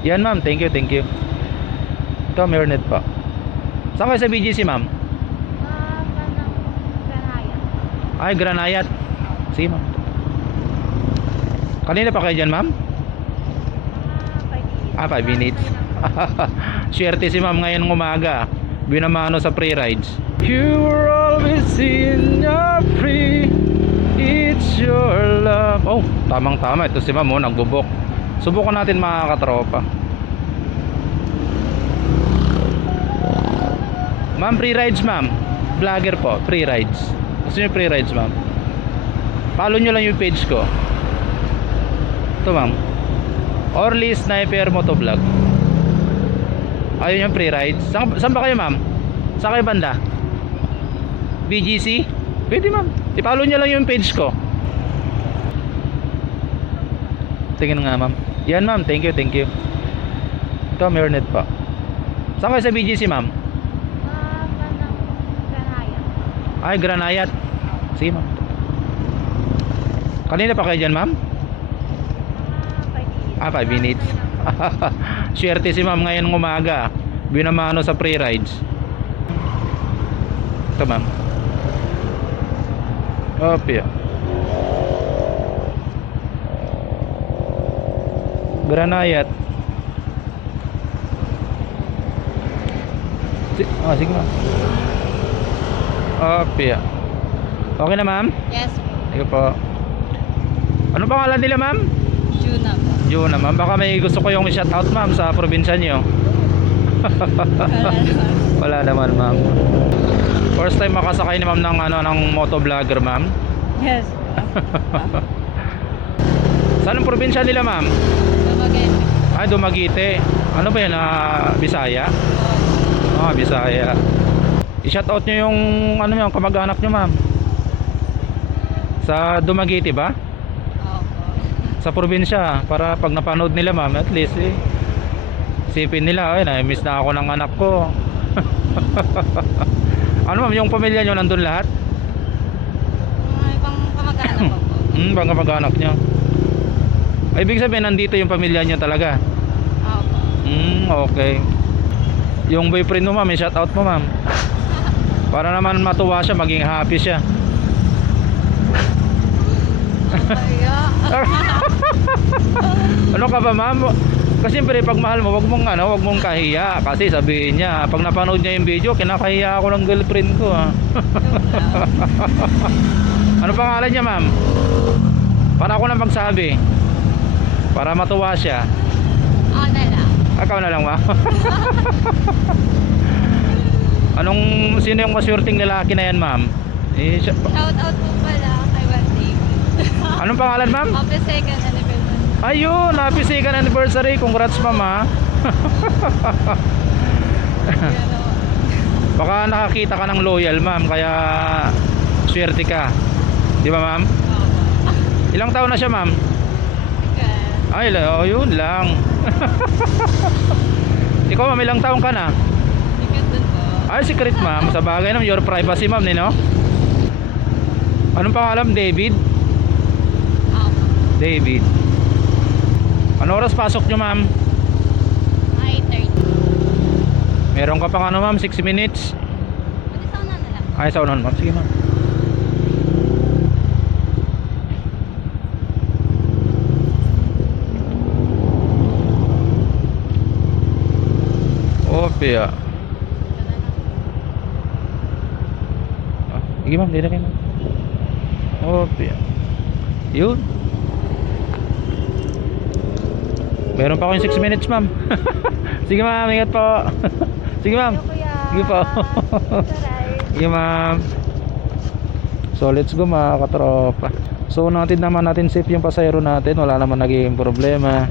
Yan ma'am, thank you, thank you. Ito, Mernet pa. Saan kayo sa BGC ma'am? Kanang Granaya. Ay, Granayat. Sige ma'am. Kanina pa kayo dyan ma'am? 5 minutes. 5 minutes. Swerte si ma'am ngayon ng umaga. Binamano sa free rides. You were always in your free. It's your love. Oh, tamang tama. Ito si ma'am oh, nagbubok. Subukan natin mga katropa. Ma'am, free rides ma'am. Vlogger po, free rides. Gusto nyo free rides ma'am? Follow nyo lang yung page ko. Ito ma'am, Orly Sniper Motovlog. Ayun yung free rides. Saan ba kayo ma'am? Saan kayo banda? BGC? Pwede ma'am, i-follow nyo lang yung page ko. Tingnan nga ma'am. Yan ma'am, thank you, thank you. Ito, Mernet pa. Saan kayo sa BGC ma'am? Kanang Granaya. Ay, Granayat. Sige ma'am. Kanina pa kayo dyan ma'am? 5 minutes. 5 minutes. Swerte si ma'am ngayon ng umaga. Binamano sa free rides. Ito ma'am. Opya. Granayat. Sige ma'am. Opya. Okay na ma'am? Yes. Sige po. Ano pangalan nila ma'am? Juna po. Yun naman, baka may gusto ko yung shoutout ma'am sa probinsya nyo. Wala naman ma'am. First time makasakay ni ma'am ng, ng motovlogger ma'am. Yes. Saan ang probinsya nila ma'am? Dumaguete. Ay, Dumaguete. Ano ba yan? Bisaya? Bisaya. I-shoutout nyo yung yung kamag-anak nyo ma'am. Sa Dumaguete ba? Sa probinsya, para pag napanood nila ma'am, at least isipin nila, ay na-miss na ako ng anak ko. Ano ma'am, yung pamilya nyo nandun lahat? Ibang kamag-anak ko po. Bang kamag-anak nyo? Ay, ibig sabihin nandito yung pamilya nyo talaga? Opo. Okay. Yung boyfriend mo ma'am, may shoutout mo ma'am, para naman matuwa siya, maging happy siya. Kaya. Ano ka ba ma'am? Kasi siyempre pag mahal mo, wag mong kahiya. Kasi sabihin niya, pag napanood niya yung video, kinakahiya ako ng girlfriend ko Ano pangalan niya ma'am? Para ako lang magsabi, para matuwa siya. Ako na lang. Ikaw na lang ma'am. Sino yung maswerteng lalaki na yan ma'am? Shout out po pala kay One David. Anong pangalan ma'am? Happy second anniversary. Ayun, happy second anniversary. Congrats mama. Baka nakakita ka ng loyal ma'am, kaya swerte ka. Di ba ma'am? Ilang taon na siya ma'am? Ay, yun lang. Ikaw ma'am, ilang taon ka na? Sikat dun po. Ay, secret ma'am. Sa bagay naman, your privacy ma'am, no? Anong pangalan? David? David. Ano oras pasok nyo ma'am? 8:30. Meron ka pang ma'am, 6 minutes. Pwede sa una na lang. Ay, sa unahan ma'am. Sige ma'am. Opya. Sige ma'am, di na kayo ma'am. Opya. Yun. Meron pa akong 6 minutes ma'am. Sige ma'am, ingat po. Sige ma'am. Sige po. Sige ma'am. So let's go mga katropa. So natin naman natin safe yung pasahero natin. Wala naman naging problema.